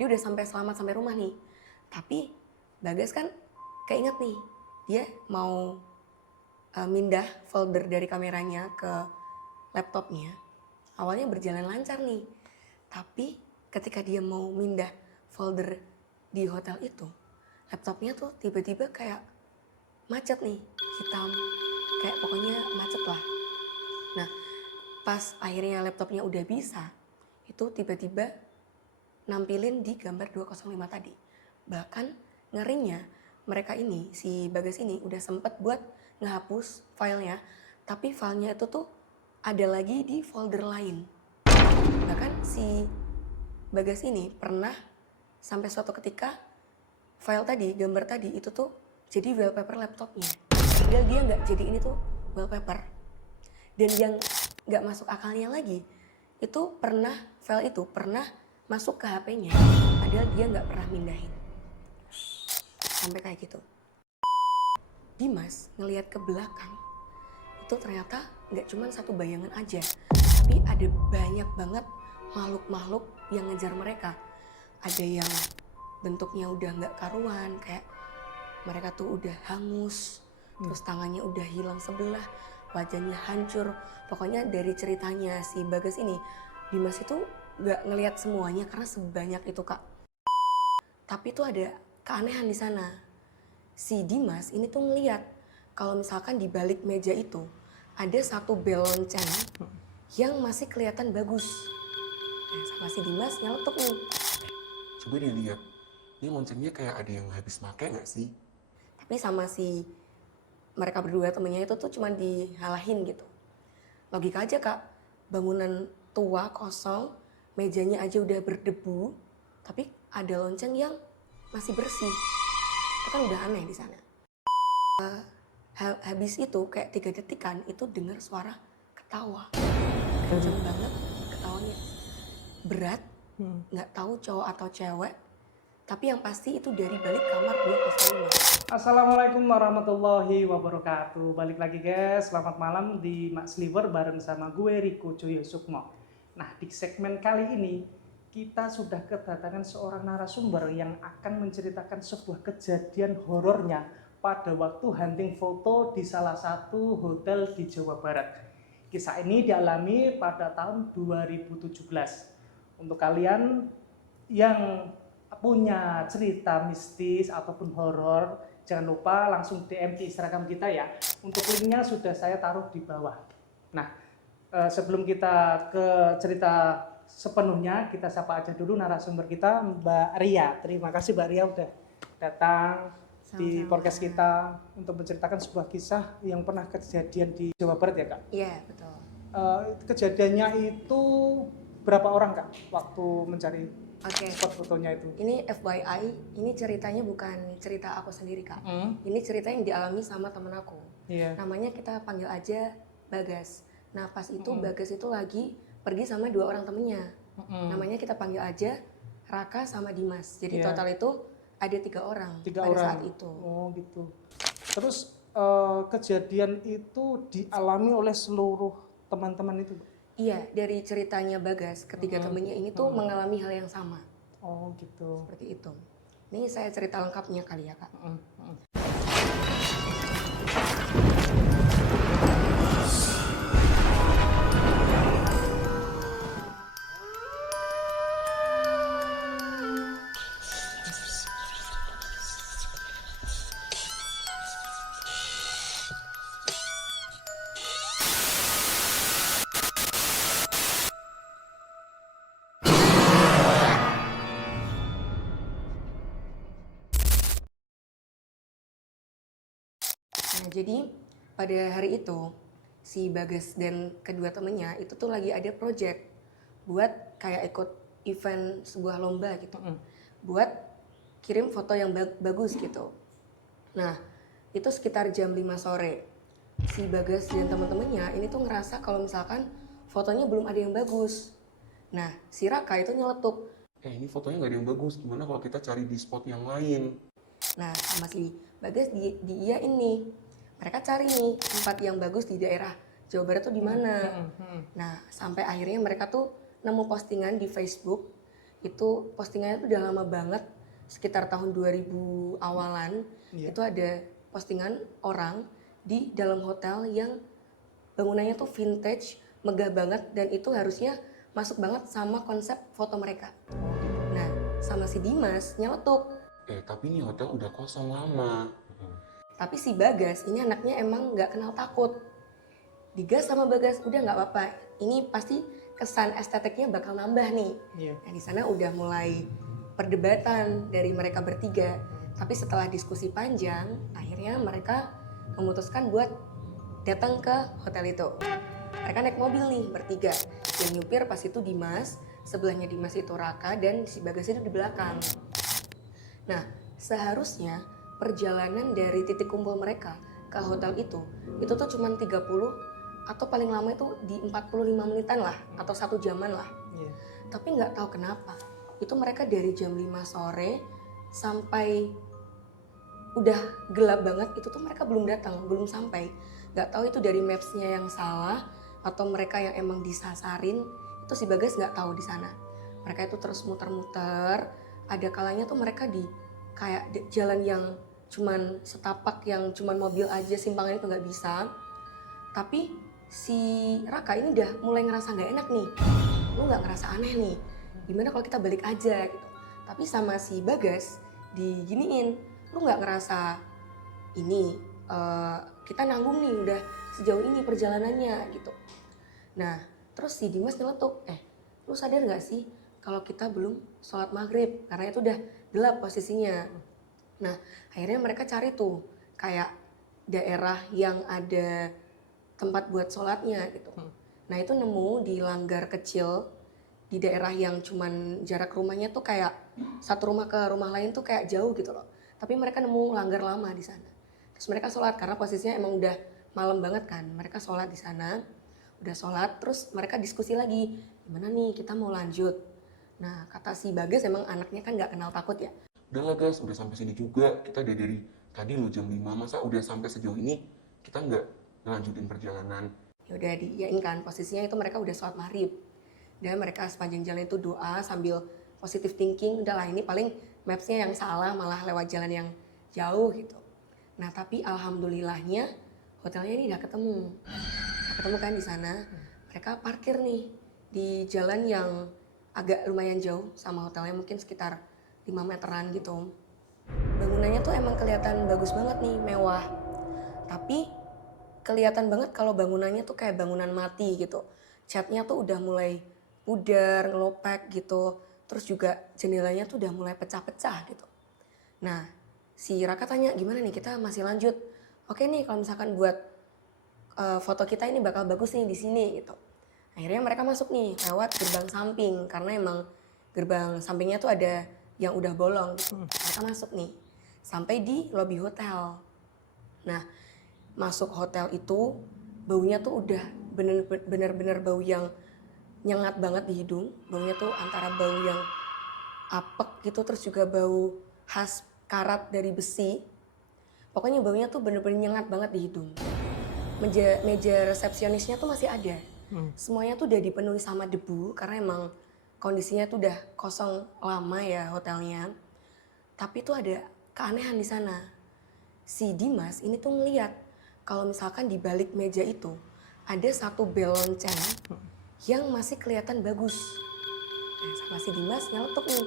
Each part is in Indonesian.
dia udah selamat sampai rumah nih. Tapi Bagas kan keinget nih, dia mau mindah folder dari kameranya ke laptopnya. Awalnya berjalan lancar nih, tapi ketika dia mau mindah folder di hotel itu, laptopnya tuh tiba-tiba kayak macet nih, hitam, kayak pokoknya macet lah. Nah, pas akhirnya laptopnya udah bisa, itu tiba-tiba nampilin di gambar 205 tadi. Bahkan ngerinya mereka ini, si Bagas ini udah sempet buat ngehapus filenya, tapi filenya itu tuh ada lagi di folder lain. Bahkan si Bagas ini pernah sampai suatu ketika file tadi, gambar tadi itu tuh jadi wallpaper laptopnya. Padahal dia nggak jadi ini tuh wallpaper. Dan yang nggak masuk akalnya lagi, itu file itu pernah masuk ke HP-nya. Padahal dia nggak pernah mindahin. Sampai kayak gitu. Dimas ngelihat ke belakang, itu ternyata nggak cuma satu bayangan aja, tapi ada banyak banget makhluk-makhluk yang ngejar mereka. Ada yang bentuknya udah nggak karuan, kayak mereka tuh udah hangus, terus tangannya udah hilang sebelah, wajahnya hancur. Pokoknya dari ceritanya si Bagas ini, Dimas itu nggak ngelihat semuanya karena sebanyak itu Kak. Tapi tuh ada keanehan di sana. Si Dimas ini tuh ngelihat kalau misalkan di balik meja itu ada satu bel lonceng yang masih kelihatan bagus. Nah, sama si Dimas nyeletuk nih. Coba dia lihat, ini loncengnya kayak ada yang habis pakai nggak sih? Tapi sama si mereka berdua temennya itu tuh cuma dihalahin gitu. Logika aja Kak, bangunan tua kosong, mejanya aja udah berdebu, tapi ada lonceng yang masih bersih. Itu kan udah aneh di sana. Habis itu kayak 3 detikan itu dengar suara ketawa. Kenceng banget ketawanya. Berat, nggak tahu cowok atau cewek, tapi yang pasti itu dari balik kamar 205. Assalamualaikum warahmatullahi wabarakatuh. Balik lagi guys, selamat malam di Mak Sliver bareng sama gue Riko Joyo Sukmo. Nah, di segmen kali ini kita sudah kedatangan seorang narasumber yang akan menceritakan sebuah kejadian horornya pada waktu hunting foto di salah satu hotel di Jawa Barat. Kisah ini dialami pada tahun 2017. Untuk kalian yang punya cerita mistis ataupun horor, jangan lupa langsung DM di Instagram kita ya. Untuk linknya sudah saya taruh di bawah. Nah, sebelum kita ke cerita sepenuhnya, kita sapa aja dulu narasumber kita, Mbak Ria. Terima kasih Mbak Ria udah datang di podcast kita untuk menceritakan sebuah kisah yang pernah kejadian di Jawa Barat ya Kak? Iya, betul. Kejadiannya itu berapa orang Kak waktu mencari spot fotonya itu? Ini FYI, ini ceritanya bukan cerita aku sendiri Kak. Ini cerita yang dialami sama temen aku. Namanya kita panggil aja Bagas. Nah pas itu Bagas itu lagi pergi sama 2 orang temennya. Namanya kita panggil aja Raka sama Dimas. Jadi total itu ada 3 orang pada saat itu. Oh gitu. Terus kejadian itu dialami oleh seluruh teman-teman itu? Iya, dari ceritanya Bagas, ketiga temennya ini tuh mengalami hal yang sama. Oh gitu. Seperti itu. Ini saya cerita lengkapnya kali ya Kak. Nah jadi pada hari itu si Bagas dan kedua temennya itu tuh lagi ada project buat kayak ikut event sebuah lomba gitu, buat kirim foto yang bagus gitu. Nah itu sekitar jam 5 sore si Bagas dan temen-temennya ini tuh ngerasa kalau misalkan fotonya belum ada yang bagus. Nah si Raka itu nyeletuk, Ini fotonya nggak ada yang bagus, gimana kalau kita cari di spot yang lain? nah sama si Bagas dia ini mereka cari nih tempat yang bagus di daerah Jawa Barat tuh di mana. Nah sampai akhirnya mereka tuh nemu postingan di Facebook Itu postingannya tuh udah lama banget, sekitar tahun 2000 awalan. Iya. Itu ada postingan orang di dalam hotel yang bangunannya tuh vintage, megah banget, dan itu harusnya masuk banget sama konsep foto mereka. Nah, sama si Dimas nyeletuk. Tapi ini hotel udah kosong lama. Tapi si Bagas ini anaknya emang nggak kenal takut. Digas sama Bagas, udah nggak apa-apa. Ini pasti kesan estetiknya bakal nambah nih. Iya. Nah, di sana udah mulai perdebatan dari mereka bertiga. Tapi setelah diskusi panjang, akhirnya mereka memutuskan buat datang ke hotel itu. Mereka naik mobil nih bertiga. Yang nyupir pas itu Dimas, sebelahnya Dimas itu Raka, dan si Bagas itu di belakang. Nah, seharusnya perjalanan dari titik kumpul mereka ke hotel itu tuh cuma 30 atau paling lama itu di 45 menitan lah, atau 1 jaman lah. Iya. Tapi nggak tahu kenapa, itu mereka dari jam 5 sore sampai udah gelap banget, itu tuh mereka belum datang, belum sampai. Nggak tahu itu dari maps-nya yang salah, atau mereka yang emang disasarin, itu si Bagas nggak tahu di sana. Mereka itu terus muter-muter, ada kalanya tuh mereka di kayak jalan yang cuman setapak, yang cuman mobil aja simpangan itu nggak bisa. Tapi si Raka ini udah mulai ngerasa nggak enak nih. Lu nggak ngerasa aneh nih? Gimana kalau kita balik aja gitu? Tapi sama si Bagas diginiin, lu nggak ngerasa ini kita nanggung nih udah sejauh ini perjalanannya gitu. Nah terus si Dimas nyeletuk, lu sadar nggak sih kalau kita belum sholat maghrib karena itu udah gelap posisinya. Nah akhirnya mereka cari tuh kayak daerah yang ada tempat buat sholatnya gitu. Nah itu nemu di langgar kecil di daerah yang cuman jarak rumahnya tuh kayak satu rumah ke rumah lain tuh kayak jauh gitu loh. Tapi mereka nemu langgar lama di sana. Terus mereka sholat karena posisinya emang udah malam banget kan. Mereka sholat di sana, udah sholat, terus mereka diskusi lagi, gimana nih kita mau lanjut. Nah kata si Bagas emang anaknya kan nggak kenal takut ya. Udahlah guys, udah sampai sini juga. Kita udah dari tadi lo jam 5, masa udah sampai sejauh ini kita nggak ngelanjutin perjalanan. Ya udah diiyain kan, posisinya itu mereka udah sholat maghrib. Dan mereka sepanjang jalan itu doa sambil positive thinking, udahlah ini paling mapsnya yang salah malah lewat jalan yang jauh gitu. Nah tapi alhamdulillahnya hotelnya ini udah ketemu. Udah ketemu kan di sana. Mereka parkir nih di jalan yang agak lumayan jauh sama hotelnya, mungkin sekitar 5 meteran gitu. Bangunannya tuh emang kelihatan bagus banget nih, mewah. Tapi kelihatan banget kalau bangunannya tuh kayak bangunan mati gitu. Catnya tuh udah mulai pudar, ngelopek gitu. Terus juga jendelanya tuh udah mulai pecah-pecah gitu. Nah, si Raka tanya, gimana nih kita masih lanjut? Oke nih kalau misalkan buat foto kita ini bakal bagus nih di sini gitu. Akhirnya mereka masuk nih lewat gerbang samping karena emang gerbang sampingnya tuh ada yang udah bolong gitu. Mereka masuk nih sampai di lobi hotel. Nah, masuk hotel itu baunya tuh udah bener-bener bau yang nyengat banget di hidung. Baunya tuh antara bau yang apek gitu, terus juga bau khas karat dari besi. Pokoknya baunya tuh bener-bener nyengat banget di hidung. Meja resepsionisnya tuh masih ada. Semuanya tuh udah dipenuhi sama debu karena emang kondisinya tuh udah kosong lama ya hotelnya. Tapi tuh ada keanehan di sana. Si Dimas ini tuh ngeliat kalau misalkan di balik meja itu ada satu bel lonceng yang masih kelihatan bagus. Nah, sama si Dimas nyeletuk nih.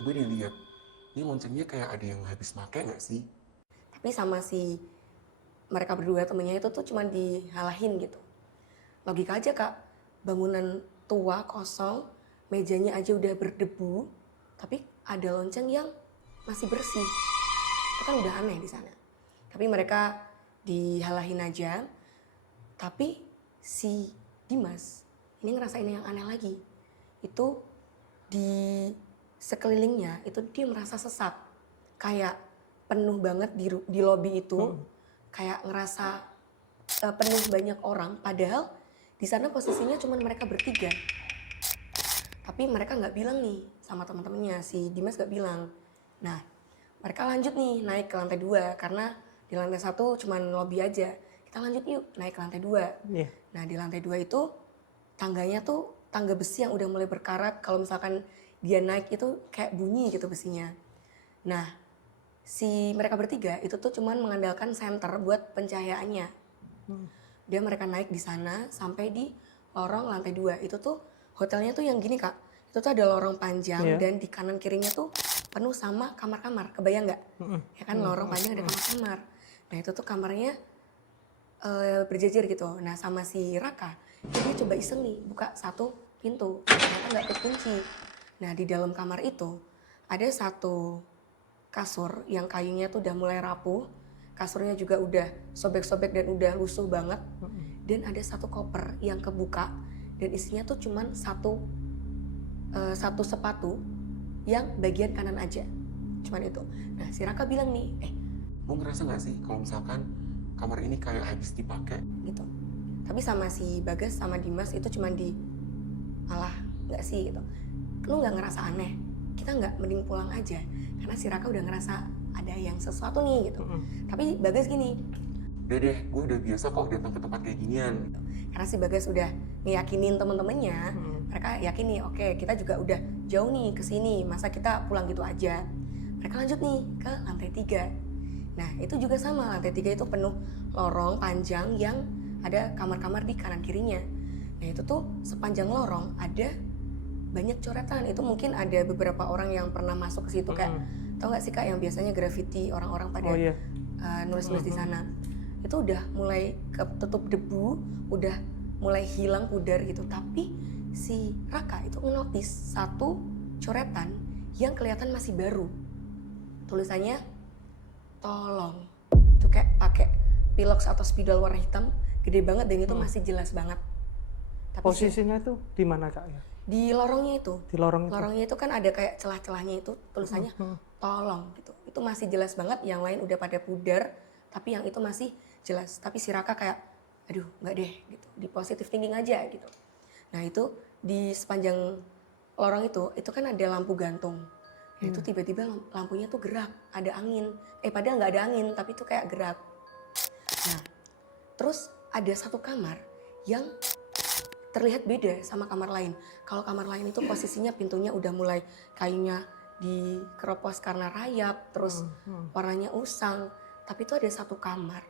Coba dia lihat, ini loncengnya kayak ada yang habis pakai nggak sih? Tapi sama si mereka berdua temennya itu tuh cuman dihalahin gitu. Logika aja kak, bangunan tua kosong, mejanya aja udah berdebu, tapi ada lonceng yang masih bersih. Itu kan udah aneh di sana. Tapi mereka dihalahin aja. Tapi si Dimas ini ngerasain yang aneh lagi. Itu di sekelilingnya itu dia merasa sesak. Kayak penuh banget di lobi itu. Kayak ngerasa penuh banyak orang. Padahal di sana posisinya cuma mereka bertiga. Tapi mereka nggak bilang nih sama teman-temannya. Si Dimas nggak bilang. Nah, mereka lanjut nih naik ke lantai 2 karena di lantai 1 cuma lobby aja. Kita lanjut yuk naik ke lantai 2. Iya. Nah di lantai 2 itu tangganya tuh tangga besi yang udah mulai berkarat. Kalau misalkan dia naik itu kayak bunyi gitu besinya. Nah, si mereka bertiga itu tuh cuman mengandalkan senter buat pencahayaannya. Dia mereka naik di sana sampai di lorong lantai 2. Itu tuh hotelnya tuh yang gini Kak. Itu tuh ada lorong panjang dan di kanan kirinya tuh penuh sama kamar-kamar. Kebayang nggak? Ya kan lorong panjang ada kamar-kamar. Nah itu tuh kamarnya berjejer gitu. Nah sama si Raka, dia coba iseng nih buka satu pintu. Ternyata nggak kekunci. Nah di dalam kamar itu ada satu kasur yang kayunya tuh udah mulai rapuh. Kasurnya juga udah sobek-sobek dan udah lusuh banget. Dan ada satu koper yang kebuka dan isinya tuh cuman satu sepatu yang bagian kanan aja. Cuman itu. Nah si Raka bilang nih, Lo ngerasa nggak sih kalau misalkan kamar ini kayak habis dipakai? gitu. Tapi sama si Bagas sama Dimas itu cuman di alah nggak sih gitu. Lu nggak ngerasa aneh? Kita nggak mending pulang aja karena si Raka udah ngerasa ada yang sesuatu nih gitu. Tapi Bagas gini, Udah deh, gue udah biasa kok datang ke tempat kayak ginian. karena si Bagas udah ngeyakinin temen-temennya, mereka yakin nih, oke kita juga udah jauh nih ke sini, masa kita pulang gitu aja. Mereka lanjut nih ke lantai 3. Nah itu juga sama, lantai 3 itu penuh lorong panjang yang ada kamar-kamar di kanan kirinya. Nah itu tuh sepanjang lorong ada banyak coretan. Itu mungkin ada beberapa orang yang pernah masuk ke situ kayak, tau gak sih Kak yang biasanya graffiti orang-orang pada nulis-nulis di sana. Itu udah mulai ketutup debu, udah mulai hilang pudar gitu. Tapi si Raka itu ngenotis satu coretan yang kelihatan masih baru. Tulisannya tolong. Itu kayak pakai pilox atau spidol warna hitam, gede banget dan itu masih jelas banget. Tapi Posisinya tuh di mana Kak ya? di lorongnya itu. Di lorong itu. Lorongnya itu kan ada kayak celah-celahnya itu tulisannya tolong gitu. Itu masih jelas banget, yang lain udah pada pudar, tapi yang itu masih jelas. Tapi si Raka kayak, aduh nggak deh gitu, di positive thinking aja gitu. Nah itu di sepanjang lorong itu kan ada lampu gantung. Nah itu tiba-tiba lampunya tuh gerak, ada angin. Padahal nggak ada angin, tapi itu kayak gerak. Nah terus ada satu kamar yang terlihat beda sama kamar lain. Kalau kamar lain itu posisinya pintunya udah mulai kayunya dikeropos karena rayap, terus warnanya usang. Tapi itu ada satu kamar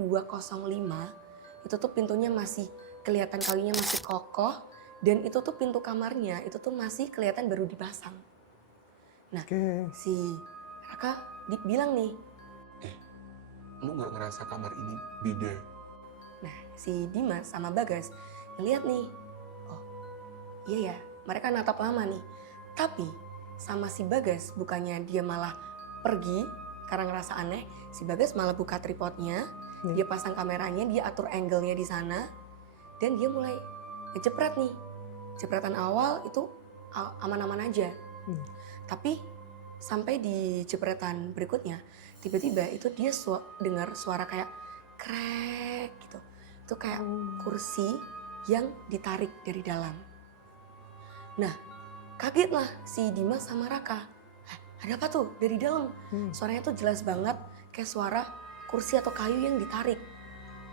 205, itu tuh pintunya masih kelihatan kayunya masih kokoh, dan itu tuh pintu kamarnya itu tuh masih kelihatan baru dipasang. Nah si Raka bilang nih, Lu nggak ngerasa kamar ini beda? nah si Dimas sama Bagas ngeliat nih, oh iya ya, mereka natap lama nih. Tapi sama si Bagas bukannya dia malah pergi karena ngerasa aneh, si Bagas malah buka tripodnya, dia pasang kameranya, dia atur angle-nya di sana, dan dia mulai ngejepret nih. Jepretan awal itu aman-aman aja. Tapi sampai di jepretan berikutnya, tiba-tiba itu dia dengar suara kayak krek gitu. Itu kayak kursi yang ditarik dari dalam. Nah, kagetlah si Dimas sama Raka. Ada apa tuh dari dalam? Suaranya tuh jelas banget kayak suara kursi atau kayu yang ditarik.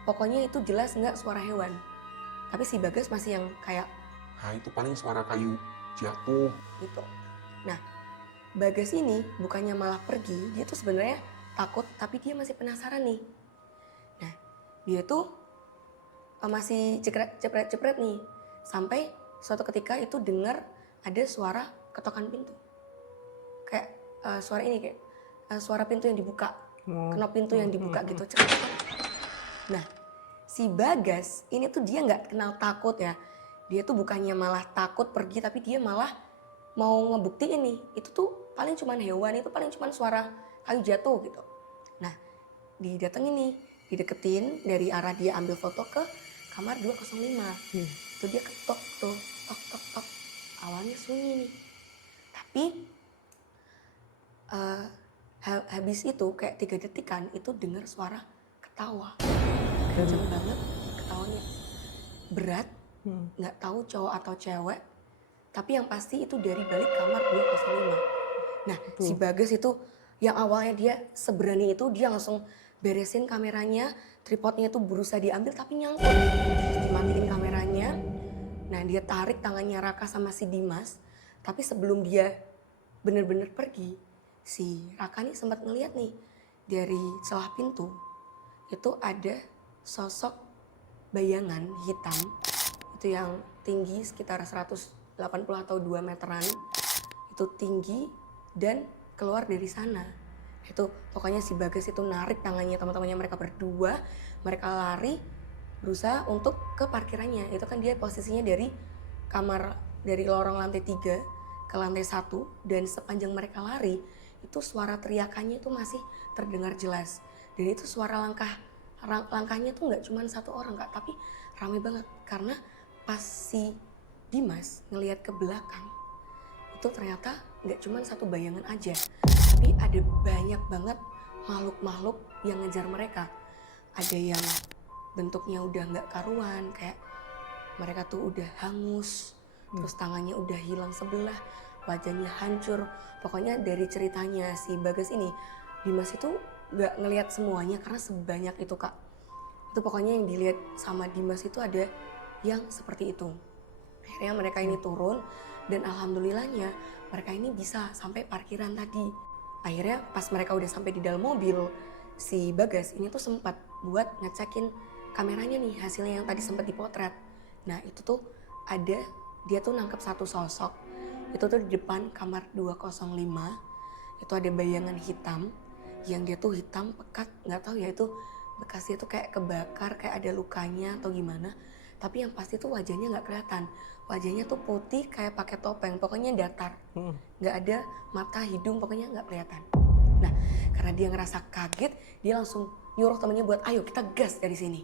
Pokoknya itu jelas nggak suara hewan. Tapi si Bagas masih yang kayak, Itu paling suara kayu jatuh. gitu. Nah, Bagas ini bukannya malah pergi, dia tuh sebenarnya takut, tapi dia masih penasaran nih. Nah, dia tuh masih cepret nih, sampai suatu ketika itu dengar ada suara ketokan pintu. Kayak suara ini kayak suara pintu yang dibuka, knop pintu yang dibuka gitu. Nah, si Bagas ini tuh dia nggak kenal takut ya. Dia tuh bukannya malah takut pergi, tapi dia malah mau ngebuktiin nih, itu tuh paling cuman hewan, itu paling cuman suara kayu jatuh gitu. Nah, didatengin nih, dideketin dari arah dia ambil foto ke kamar 205. Itu dia ketok tuh, tok tok tok. Awalnya sunyi nih. Tapi habis itu kayak 3 detikan itu dengar suara ketawa. Kenceng banget ketawanya. Berat, nggak tahu cowok atau cewek, tapi yang pasti itu dari balik kamar 205. Nah, si Bagas itu yang awalnya dia seberani itu, dia langsung beresin kameranya, tripodnya itu berusaha diambil tapi nyangkut. Dimatiin kameranya. Nah, dia tarik tangannya Raka sama si Dimas, Tapi sebelum dia bener-bener pergi, si Raka nih sempat ngeliat nih dari celah pintu itu ada sosok bayangan hitam itu yang tinggi sekitar 180 atau 2 meteran, itu tinggi dan keluar dari sana. Itu pokoknya si Bagas itu narik tangannya teman-temannya mereka berdua, mereka lari berusaha untuk ke parkirannya. Itu kan dia posisinya dari kamar, dari lorong lantai 3 ke lantai 1, dan sepanjang mereka lari itu suara teriakannya itu masih terdengar jelas. Dan itu suara langkahnya tuh nggak cuma satu orang Kak, tapi rame banget karena pas si Dimas ngelihat ke belakang itu ternyata nggak cuma satu bayangan aja, tapi ada banyak banget makhluk-makhluk yang ngejar mereka. Ada yang bentuknya udah nggak karuan, kayak mereka tuh udah hangus, terus tangannya udah hilang sebelah, wajahnya hancur. Pokoknya dari ceritanya si Bagas ini, Dimas itu nggak ngelihat semuanya karena sebanyak itu Kak. Itu pokoknya yang dilihat sama Dimas itu ada yang seperti itu. Akhirnya mereka ini turun dan alhamdulillahnya mereka ini bisa sampai parkiran tadi. Akhirnya pas mereka udah sampai di dalam mobil, si Bagas ini tuh sempat buat ngecekin kameranya nih, hasilnya yang tadi sempat dipotret. Nah itu tuh ada, dia tuh nangkep satu sosok, itu tuh di depan kamar 205, itu ada bayangan hitam, yang dia tuh hitam pekat, nggak tahu ya itu bekasnya tuh kayak kebakar, kayak ada lukanya atau gimana. Tapi yang pasti tuh wajahnya nggak kelihatan, wajahnya tuh putih kayak pakai topeng, pokoknya datar, nggak ada mata, hidung, pokoknya nggak kelihatan. Nah karena dia ngerasa kaget, dia langsung nyuruh temennya buat ayo kita gas dari sini.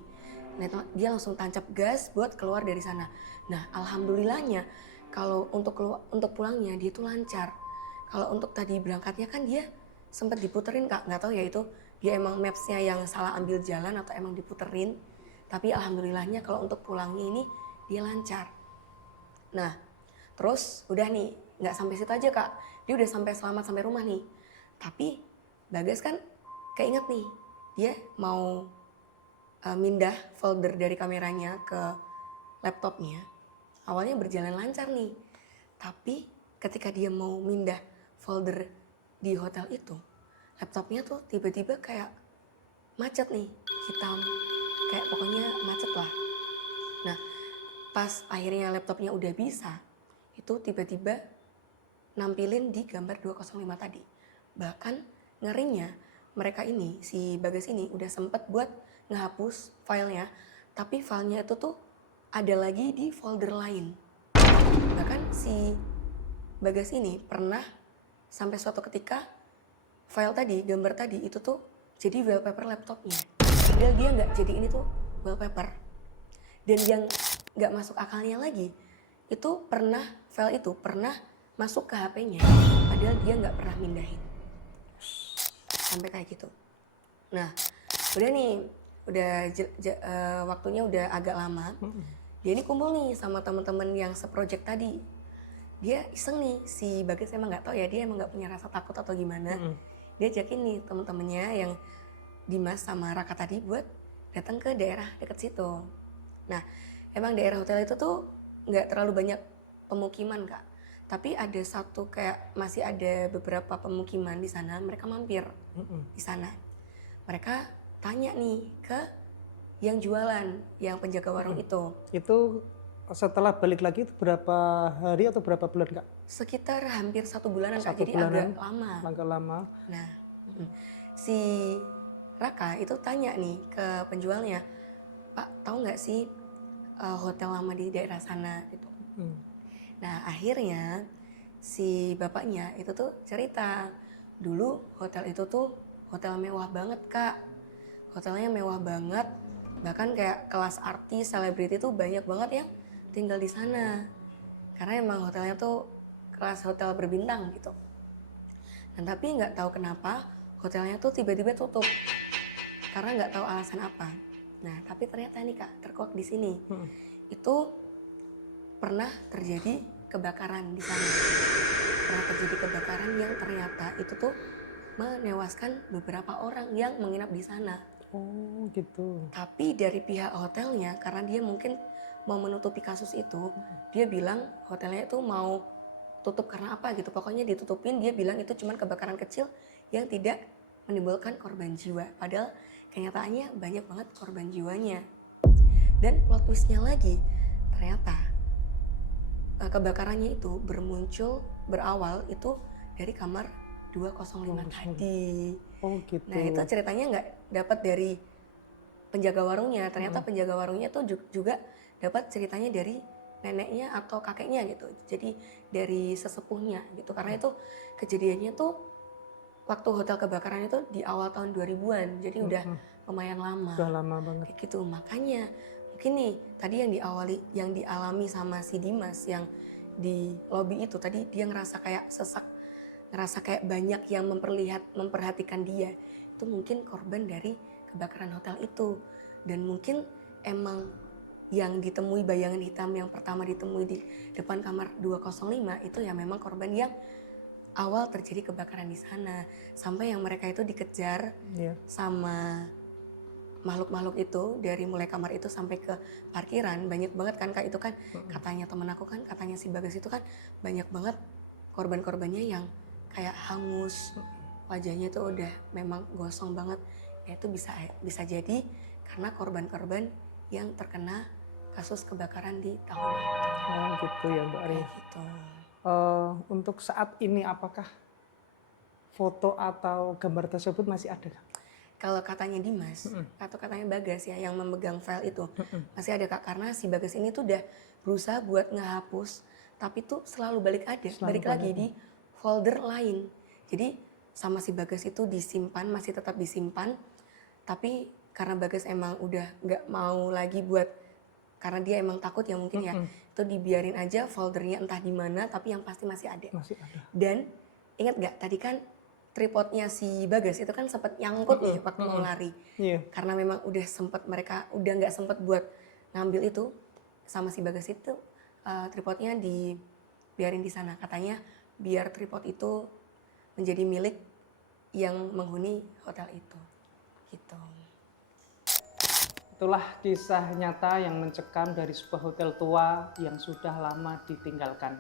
Nah dia langsung tancap gas buat keluar dari sana. Nah alhamdulillahnya kalau untuk pulangnya dia tuh lancar. Kalau untuk tadi berangkatnya kan dia sempat diputerin Kak, nggak tahu ya itu dia emang mapsnya yang salah ambil jalan atau emang diputerin. Tapi alhamdulillahnya kalau untuk pulangnya ini dia lancar. Nah terus udah nih, nggak sampai situ aja Kak, dia udah sampai selamat sampai rumah nih. Tapi Bagas kan keinget nih, dia mau mindah folder dari kameranya ke laptopnya. Awalnya berjalan lancar nih, tapi ketika dia mau mindah folder di hotel itu, laptopnya tuh tiba-tiba kayak macet nih, hitam, kayak pokoknya macet lah. Nah pas akhirnya laptopnya udah bisa, itu tiba-tiba nampilin di gambar 205 tadi. Bahkan ngerinya mereka ini, si Bagas ini udah sempet buat ngehapus filenya, tapi filenya itu tuh ada lagi di folder lain. Bahkan si Bagas ini pernah sampai suatu ketika file tadi, gambar tadi itu tuh jadi wallpaper laptopnya. Padahal dia nggak jadi ini tuh wallpaper. Dan yang nggak masuk akalnya lagi, itu file itu pernah masuk ke HP-nya, padahal dia nggak pernah mindahin. Sampai kayak gitu. Nah, udah nih, waktunya udah agak lama. Dia ini kumpul nih sama teman-teman yang seproject tadi. Dia iseng nih, si Bagas emang nggak tahu ya, dia emang nggak punya rasa takut atau gimana. Dia ajakin nih teman-temannya yang Dimas sama Raka tadi buat datang ke daerah deket situ. Nah, emang daerah hotel itu tuh nggak terlalu banyak pemukiman Kak. Tapi ada satu kayak masih ada beberapa pemukiman di sana, mereka mampir di sana. Mereka tanya nih ke yang jualan, yang penjaga warung itu. Itu setelah balik lagi itu berapa hari atau berapa bulan Kak? Sekitar hampir 1 bulanan Kak, 1 jadi bulanan, agak lama. agak lama. Nah, si Raka itu tanya nih ke penjualnya, Pak tahu nggak sih hotel lama di daerah sana gitu. Nah akhirnya si bapaknya itu tuh cerita, dulu hotel itu tuh hotel mewah banget Kak. Hotelnya mewah banget, bahkan kayak kelas artis, selebriti tuh banyak banget yang tinggal di sana. Karena emang hotelnya tuh kelas hotel berbintang gitu. Dan tapi nggak tahu kenapa hotelnya tuh tiba-tiba tutup, karena nggak tahu alasan apa. Nah tapi ternyata nih Kak, terkuak di sini, itu pernah terjadi kebakaran di sana. Pernah terjadi kebakaran yang ternyata itu tuh menewaskan beberapa orang yang menginap di sana. Oh gitu. Tapi dari pihak hotelnya, karena dia mungkin mau menutupi kasus itu, dia bilang hotelnya itu mau tutup karena apa gitu. Pokoknya ditutupin, dia bilang itu cuma kebakaran kecil yang tidak menimbulkan korban jiwa. Padahal kenyataannya banyak banget korban jiwanya. Dan plot twistnya lagi, ternyata kebakarannya itu berawal itu dari kamar 205 tadi. Oh gitu. Nah itu ceritanya nggak dapat dari penjaga warungnya. Ternyata penjaga warungnya tuh juga dapat ceritanya dari neneknya atau kakeknya gitu. Jadi dari sesepuhnya gitu. Karena itu kejadiannya tuh waktu hotel kebakaran itu di awal tahun 2000-an. Jadi udah lumayan lama. Udah lama banget. Kayak gitu. Makanya mungkin nih tadi yang dialami sama si Dimas yang di lobi itu tadi, dia ngerasa kayak sesak, ngerasa kayak banyak yang memperhatikan dia. Itu mungkin korban dari kebakaran hotel itu. Dan mungkin emang yang ditemui bayangan hitam yang pertama ditemui di depan kamar 205 itu ya memang korban yang awal terjadi kebakaran di sana. Sampai yang mereka itu dikejar sama makhluk-makhluk itu dari mulai kamar itu sampai ke parkiran. Banyak banget kan Kak, itu kan katanya temen aku kan, katanya si Bagas itu kan banyak banget korban-korbannya yang kayak hangus, wajahnya tuh udah memang gosong banget. Ya itu bisa jadi karena korban-korban yang terkena kasus kebakaran di tahun itu. Oh gitu ya Mbak Ari. Gitu. Untuk saat ini apakah foto atau gambar tersebut masih ada? Kalau katanya Dimas atau katanya Bagas ya yang memegang file itu masih ada Kak, karena si Bagas ini tuh udah berusaha buat ngehapus tapi tuh selalu balik lagi di folder lain. Jadi sama si Bagas itu disimpan, masih tetap disimpan, tapi karena Bagas emang udah nggak mau lagi buat, karena dia emang takut ya mungkin ya, itu dibiarin aja foldernya entah di mana, tapi yang pasti masih ada. Dan ingat nggak tadi kan tripodnya si Bagas itu kan sempat nyangkut nih waktu mau lari. Karena memang mereka udah nggak sempat buat ngambil itu, sama si Bagas itu tripodnya dibiarin di sana. Katanya biar tripod itu menjadi milik yang menghuni hotel itu. Gitu. Itulah kisah nyata yang mencekam dari sebuah hotel tua yang sudah lama ditinggalkan.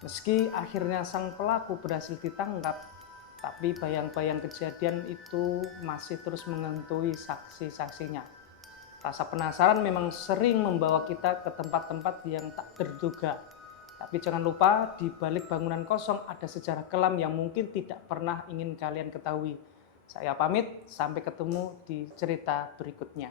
Meski akhirnya sang pelaku berhasil ditangkap, tapi bayang-bayang kejadian itu masih terus menghantui saksi-saksinya. Rasa penasaran memang sering membawa kita ke tempat-tempat yang tak terduga. Tapi jangan lupa, di balik bangunan kosong ada sejarah kelam yang mungkin tidak pernah ingin kalian ketahui. Saya pamit, sampai ketemu di cerita berikutnya.